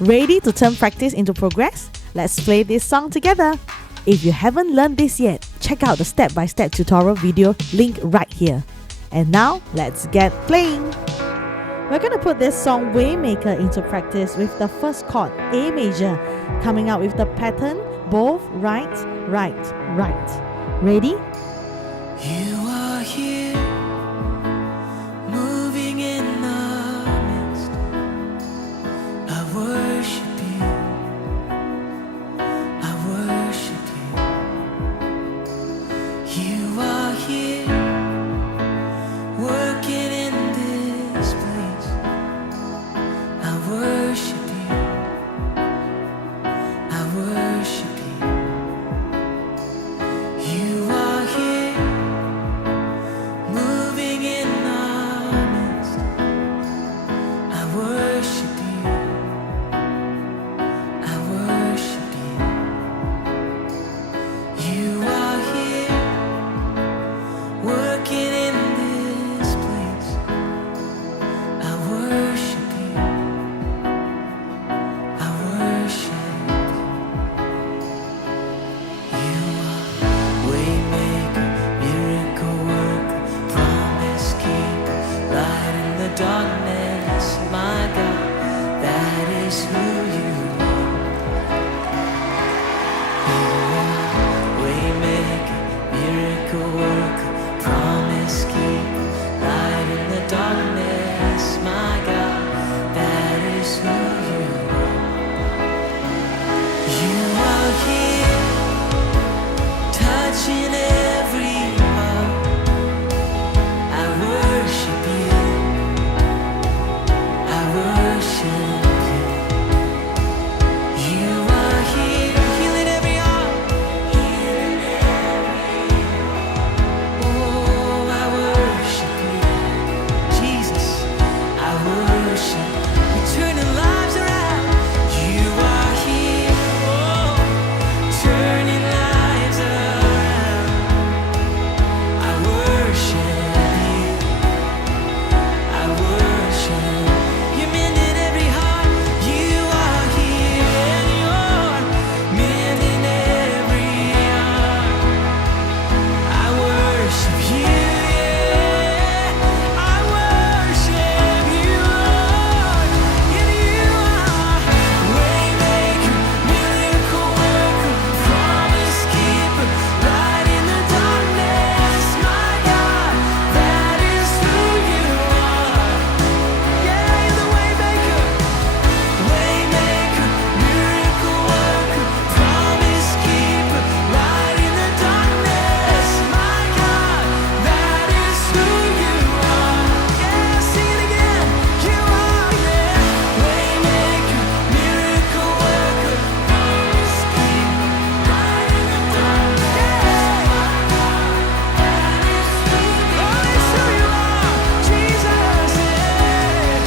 Ready to turn practice into progress? Let's play this song together. If you haven't learned this yet, check out the step-by-step tutorial video link right here. And now, let's get playing. We're going to put this song Waymaker into practice with the first chord, A major, coming out with the pattern, both right, right, right. Ready? You are here, moving in the midst. I worship you, I worship you. You are here, working in this place. I worship you, I worship you. You are here, moving in our midst. I worship you, I worship you. You are here, working in this place. I worship you, I worship you. You are waymaker, miracle worker, promise keeper, light in the darkness. My God, that is who you are. You are waymaker, miracle worker, promise keeper, light in the darkness. My God, that is who you are. You are here, touching every heart. I worship you, I worship you. You are here, healing every heart, healing every heart. Oh, I worship you, Jesus, I worship you, turning lives around. You are here, oh, turning lives around. I worship you, I worship. You're mending every heart. You are here, and you're mending every heart. I worship you, yeah. I worship you, Lord. And you are waymaker, miracle worker, promise keeper, light in the darkness. My God, that is who you are. Yeah, you're the waymaker, waymaker, miracle worker, promise keeper, light in the darkness. My God, that is who you are. Yeah, sing it again. You are, yeah, waymaker, miracle worker, promise keeper, light in the darkness. My God, that is who you are. Oh, it's who you are, Jesus. Yeah,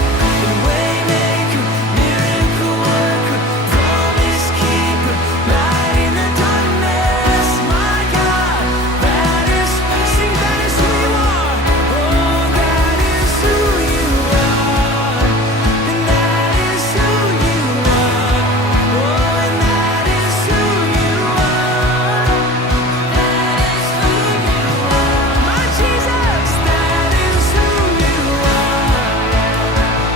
waymaker, miracle worker, promise keeper, light in the darkness. My God, that is, sing, that is who you are. Oh, that is who you are. And that is who you are. Oh, and that is who you are. That is who you are. My Jesus, that is who you are.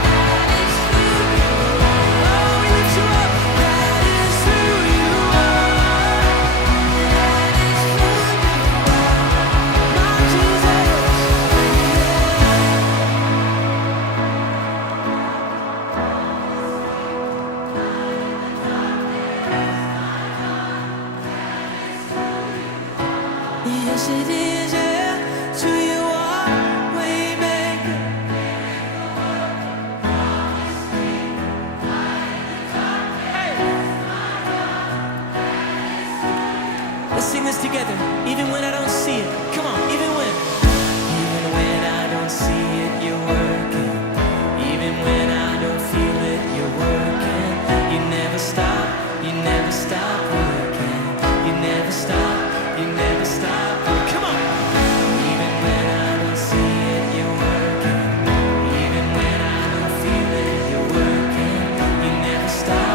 That is who you are. Oh, we lift you up. That is who you are. That is who you are. My Jesus. Yes, it is, yeah. It's who you are, waymaker. Let's sing this together. Even when I don't see it. Come on, even when I don't see it, you're working. Even when I don't feel it, you're working. You never stop, you never stop working. You never stop, you never stop working. Come on. Even when I don't see it, you're working. Even when I don't feel it, you're working. You never stop.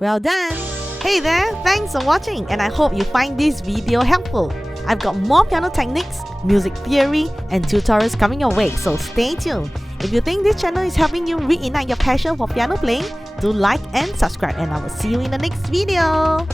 Well done! Hey there, thanks for watching and I hope you find this video helpful. I've got more piano techniques, music theory and tutorials coming your way, so stay tuned. If you think this channel is helping you reignite your passion for piano playing, do like and subscribe and I will see you in the next video.